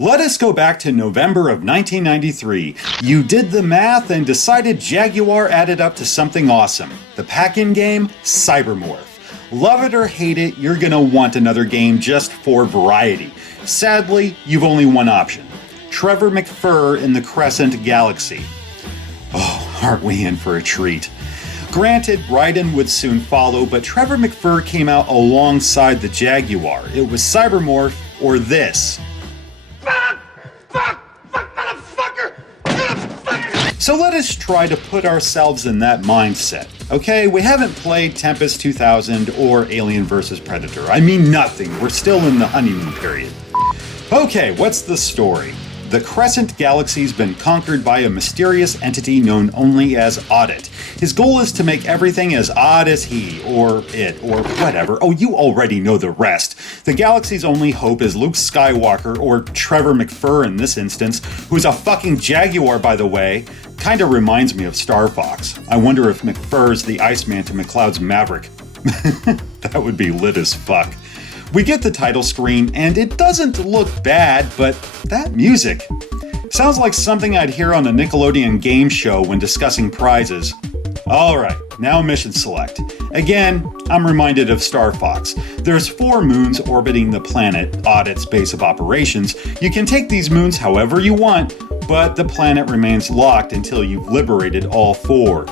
Let us go back to November of 1993. You did the math and decided Jaguar added up to something awesome. The pack-in game, Cybermorph. Love it or hate it, you're gonna want another game just for variety. Sadly, you've only one option. Trevor McFur in the Crescent Galaxy. Oh, aren't we in for a treat? Granted, Raiden would soon follow, but Trevor McFur came out alongside the Jaguar. It was Cybermorph or this. So let us try to put ourselves in that mindset. Okay, we haven't played Tempest 2000 or Alien vs. Predator. I mean nothing, we're still in the honeymoon period. Okay, what's the story? The Crescent Galaxy's been conquered by a mysterious entity known only as Audit. His goal is to make everything as odd as he, or it, or whatever. Oh, you already know the rest. The galaxy's only hope is Luke Skywalker, or Trevor McFur in this instance, who's a fucking Jaguar, by the way. Kinda reminds me of Star Fox. I wonder if McFur's the Iceman to McCloud's Maverick. That would be lit as fuck. We get the title screen, and it doesn't look bad, but that music sounds like something I'd hear on a Nickelodeon game show when discussing prizes. Alright, now mission select. Again, I'm reminded of Star Fox. There's 4 moons orbiting the planet, Audit's base of operations. You can take these moons however you want, but the planet remains locked until you've liberated all 4.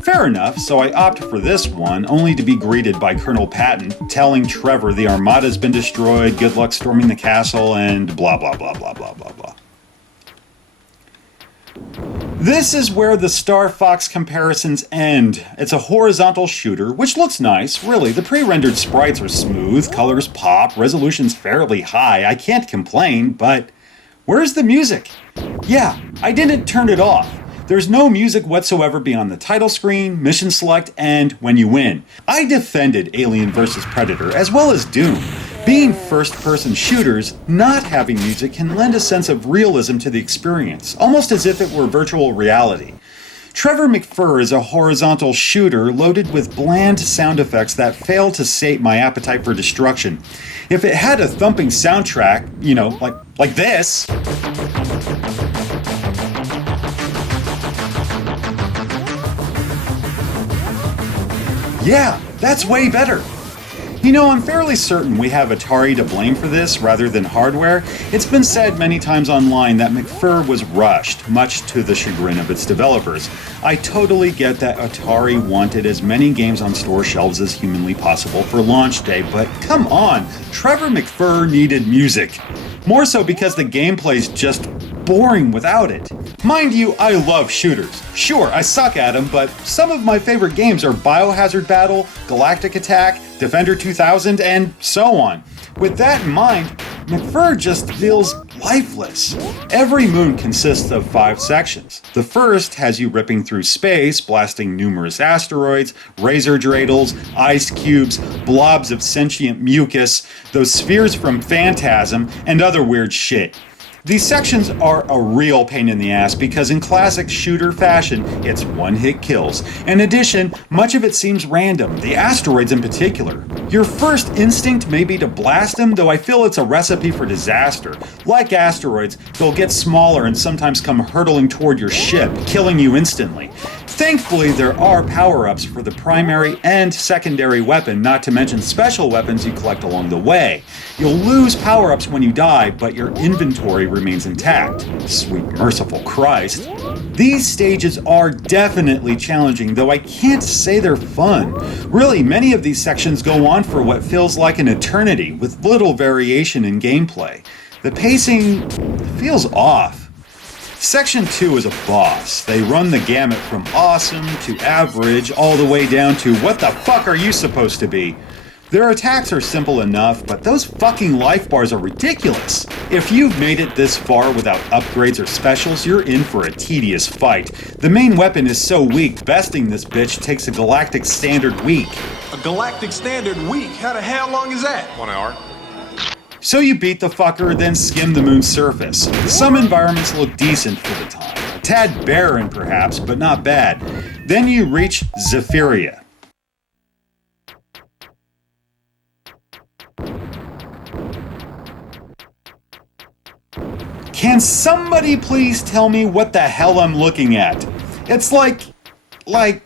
Fair enough, so I opt for this one, only to be greeted by Colonel Patton, telling Trevor the Armada's been destroyed, good luck storming the castle, and blah blah blah blah blah blah blah. This is where the Star Fox comparisons end. It's a horizontal shooter, which looks nice, really. The pre-rendered sprites are smooth, colors pop, resolution's fairly high, I can't complain, but where's the music? Yeah, I didn't turn it off. There's no music whatsoever beyond the title screen, mission select, and when you win. I defended Alien vs. Predator, as well as Doom. Being first-person shooters, not having music can lend a sense of realism to the experience, almost as if it were virtual reality. Trevor McFur is a horizontal shooter loaded with bland sound effects that fail to sate my appetite for destruction. If it had a thumping soundtrack, you know, like this... Yeah, that's way better. You know, I'm fairly certain we have Atari to blame for this rather than hardware. It's been said many times online that McFur was rushed, much to the chagrin of its developers. I totally get that Atari wanted as many games on store shelves as humanly possible for launch day, but come on, Trevor McFur needed music. More so because the gameplay's just boring without it. Mind you, I love shooters. Sure, I suck at them, but some of my favorite games are Biohazard Battle, Galactic Attack, Defender 2000, and so on. With that in mind, McFur just feels lifeless. Every moon consists of 5 sections. The first has you ripping through space, blasting numerous asteroids, razor dreidels, ice cubes, blobs of sentient mucus, those spheres from Phantasm, and other weird shit. These sections are a real pain in the ass because in classic shooter fashion, it's one-hit kills. In addition, much of it seems random, the asteroids in particular. Your first instinct may be to blast them, though I feel it's a recipe for disaster. Like asteroids, they'll get smaller and sometimes come hurtling toward your ship, killing you instantly. Thankfully, there are power-ups for the primary and secondary weapon, not to mention special weapons you collect along the way. You'll lose power-ups when you die, but your inventory remains intact. Sweet merciful Christ. These stages are definitely challenging, though I can't say they're fun. Really, many of these sections go on for what feels like an eternity, with little variation in gameplay. The pacing feels off. Section 2 is a boss. They run the gamut from awesome to average, all the way down to what the fuck are you supposed to be? Their attacks are simple enough, but those fucking life bars are ridiculous. If you've made it this far without upgrades or specials, you're in for a tedious fight. The main weapon is so weak, besting this bitch takes a galactic standard week. A galactic standard week? How the hell long is that? 1 hour. So you beat the fucker, then skim the moon's surface. Some environments look decent for the time. A tad barren perhaps, but not bad. Then you reach Zephyria. Can somebody please tell me what the hell I'm looking at? It's I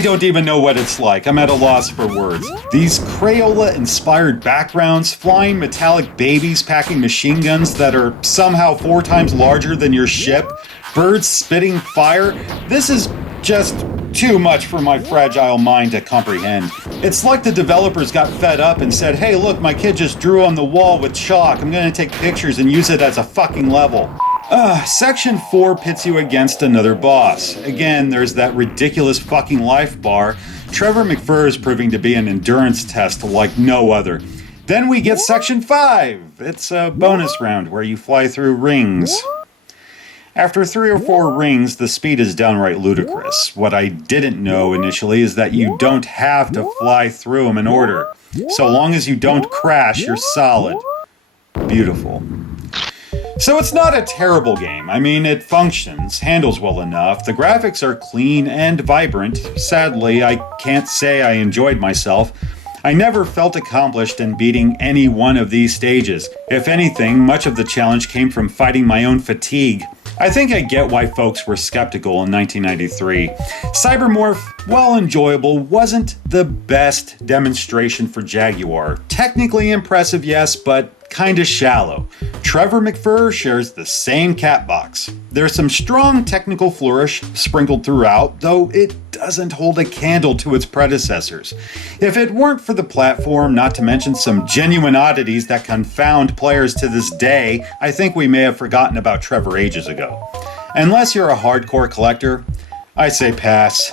don't even know what it's like. I'm at a loss for words. These Crayola-inspired backgrounds, flying metallic babies packing machine guns that are somehow 4 times larger than your ship, birds spitting fire. This is just too much for my fragile mind to comprehend. It's like the developers got fed up and said, hey look, my kid just drew on the wall with chalk. I'm gonna take pictures and use it as a fucking level. Section 4 pits you against another boss. Again, there's that ridiculous fucking life bar. Trevor McFur is proving to be an endurance test like no other. Then we get Section 5. It's a bonus round where you fly through rings. After 3 or 4 rings, the speed is downright ludicrous. What I didn't know initially is that you don't have to fly through them in order. So long as you don't crash, you're solid. Beautiful. So it's not a terrible game. I mean, it functions, handles well enough, the graphics are clean and vibrant. Sadly, I can't say I enjoyed myself. I never felt accomplished in beating any one of these stages. If anything, much of the challenge came from fighting my own fatigue. I think I get why folks were skeptical in 1993. Cybermorph, while enjoyable, wasn't the best demonstration for Jaguar. Technically impressive, yes, but kinda shallow. Trevor McFur shares the same cat box. There's some strong technical flourish sprinkled throughout, though it doesn't hold a candle to its predecessors. If it weren't for the platform, not to mention some genuine oddities that confound players to this day, I think we may have forgotten about Trevor ages ago. Unless you're a hardcore collector, I say pass.